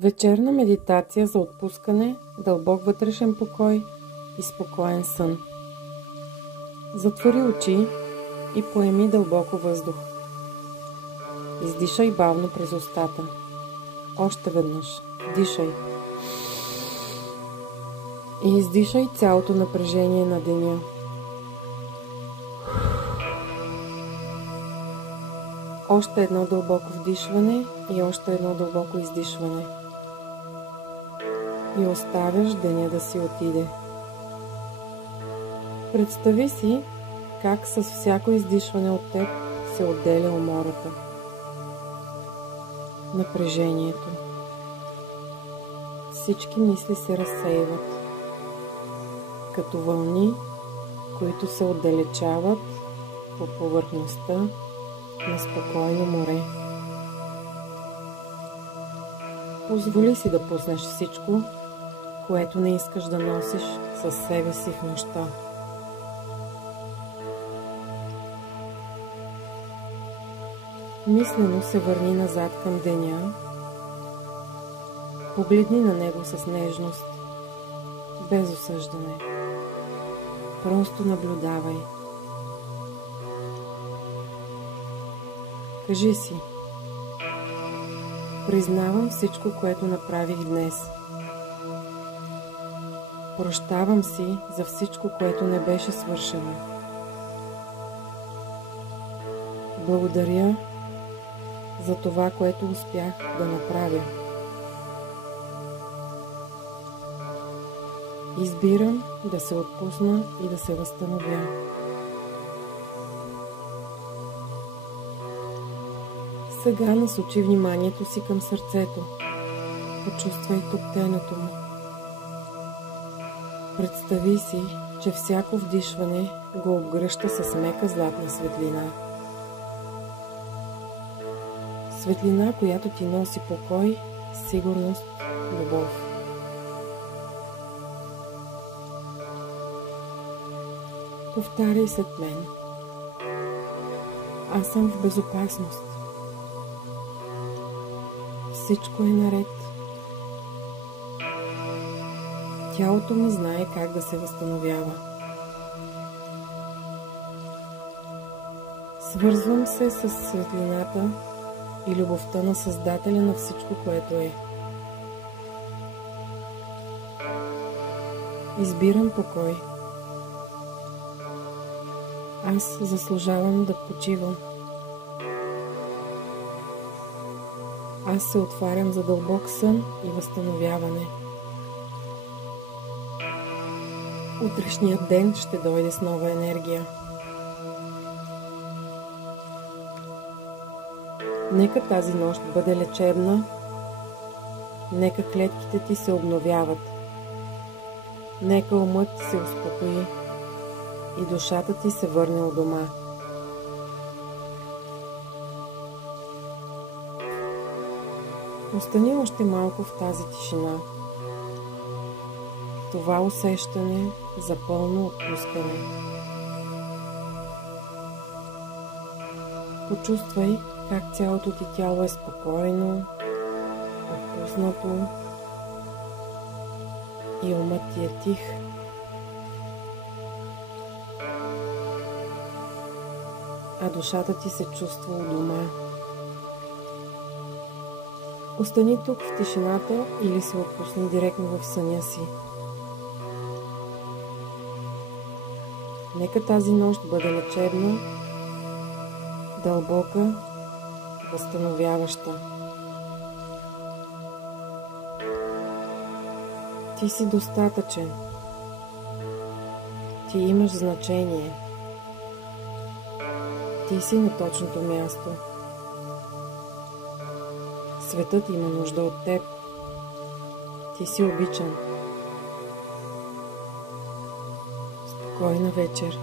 Вечерна медитация за отпускане, дълбок вътрешен покой и спокоен сън. Затвори очи и поеми дълбоко въздух. Издишай бавно през устата. Още веднъж. Дишай. И издишай цялото напрежение на деня. Още едно дълбоко вдишване и още едно дълбоко издишване. И оставяш деня да си отиде. Представи си как с всяко издишване от теб се отделя умората, напрежението. Всички мисли се разсейват, като вълни, които се отдалечават по повърхността на спокойно море. Позволи си да пуснеш всичко, което не искаш да носиш със себе си в нощта. Мислено се върни назад към деня. Погледни на него с нежност, без осъждане. Просто наблюдавай. Кажи си: признавам всичко, което направих днес. Прощавам си за всичко, което не беше свършено. Благодаря за това, което успях да направя. Избирам да се отпусна и да се възстановя. Сега насочи вниманието си към сърцето. Почувствай топтенето му. Представи си, че всяко вдишване го обгръща с мека златна светлина. Светлина, която ти носи покой, сигурност, любов. Повтаряй след мен: аз съм в безопасност. Всичко е наред. Тялото ми знае как да се възстановява. Свързвам се с светлината и любовта на Създателя на всичко, което е. Избирам покой. Аз заслужавам да почивам. Аз се отварям за дълбок сън и възстановяване. Утрешният ден ще дойде с нова енергия. Нека тази нощ бъде лечебна. Нека клетките ти се обновяват. Нека умът ти се успокои и душата ти се върне у дома. Остани още малко в тази тишина. Това усещане за пълно отпускане. Почувствай как цялото ти тяло е спокойно, отпуснато и умът ти е тих. А душата ти се чувства у дома. Остани тук в тишината или се отпусни директно в съня си. Нека тази нощ бъде лечебна, дълбока, възстановяваща. Ти си достатъчен. Ти имаш значение. Ти си на точното място. Светът има нужда от теб. Ти си обичан. Спокойна вечер.